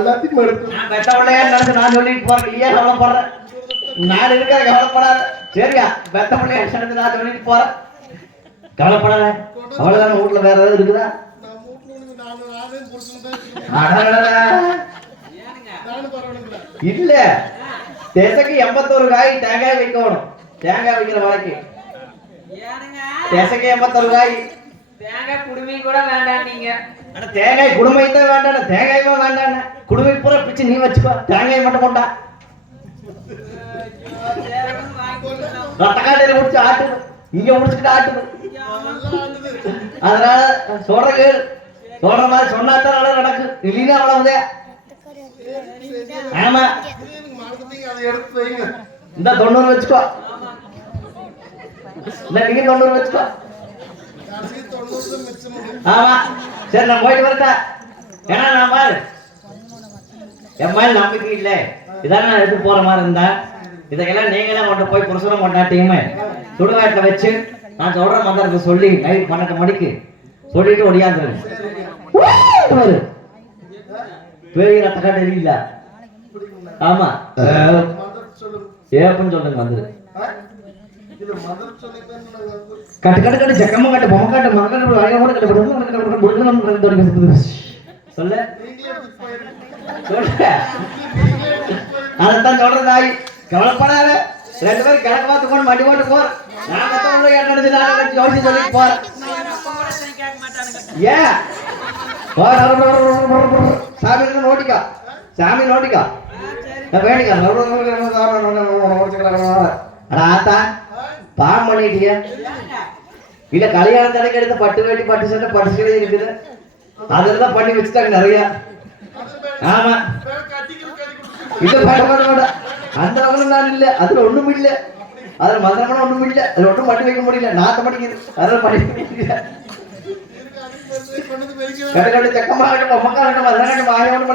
எல்லாத்தையும் எடுத்து நான் பெத்த பிள்ளையா நடந்து நான் சொல்லிட்டு போறேன். நீயே கவலைப்படுறேன். நான் இருக்க கவலைப்படாத. சரியா? பெத்த பிள்ளையா நடந்து நான் சொல்லிட்டு போறேன். கவலைப்படாத. அவ்வளவுதான. வீட்டுல வேற ஏதாவது இருக்குதா? இல்ல தேசக்கு 81 காய் தேங்காய் வைக்கணும். தேங்காய் வைக்கிற வழக்கு தேசக்கு 81 காய். தேங்காய் குடுமி கூட வேண்டாம். நீங்க தேங்காய் குடுமை தான் வேண்டாம். தேங்காயுமே வேண்டாம். குடுமை பூரா பிச்சு நீ வச்சுக்கோ. தேங்காய் மட்டும் கொண்டா. ரத்தக்காட்டையில முடிச்சு ஆட்டுது. இங்க முடிச்சுட்டு ஆட்டுது. அதனால சொல்ற கேள். சொல்ற மாதிரி சொன்னாத்தான் நடக்கு. இல்லைன்னா அவ்வளவுதே. ஆமா இந்த 90 வச்சுக்கோ. இந்த நீங்க 90 வச்சுக்கோ. ஆமா சரி நான் போயிட்டு வரட்டா. ஏன்னா நான் பாரு என் மேல நம்பிக்கை இல்லை. இதான நான் எடுத்து போற மாதிரி இருந்தா இதையெல்லாம் நீங்களே கொண்டு போய் புருஷனும் கொண்டாட்டியுமே சுடுகாட்டில் வச்சு நான் சொல்ற மந்திரத்தை சொல்லி நைட் 12 மணிக்கு சொல்லிட்டு ஒடியாந்துரு. பேய் ரத்தக்காட்டை இல்ல. ஆமா ஏப்பன்னு சொல்லுங்க வந்துரு. கட்டு கட்டு கட்டு ஜக்கம்ம கட்டு பொம்மை கட்டு மகன் அழகா கூட கட்டு சொல்ல அதான் சொல்றதாய். கவலைப்படாத. 2 பேரும் கிழக்கு பார்த்து போன மண்டி போட்டு போற. நான் மத்தவங்க ஏற்றது நான் யோசிச்சு சொல்லிட்டு போறேன். ஏன் சாமி நோட்டிக்கா சாமி நோட்டிக்கா வேணிக்கா ஆத்தா பாம் பண்ணிட்டியா? இல்ல கல்யாணம் தடைக்கு எடுத்த பட்டு வேட்டி பட்டு சட்டை பட்டு சட்டை இருக்குது. அதெல்லாம் பண்ணி வச்சுட்டாங்க நிறைய. ஆமா இது பாட அந்த வகையில நான் இல்ல. அதுல ஒண்ணும் இல்ல. அதுல மந்திரமான ஒண்ணும் இல்ல. அதுல ஒன்றும் பண்ணி வைக்க முடியல. நாத்த மாட்டேங்குது. அதெல்லாம் பண்ணி முடியல. கட்டு கட்டு சக்கமா கட்டும் பொம்மக்கா கட்டும் அதெல்லாம் கட்டும் ஆயோன்னு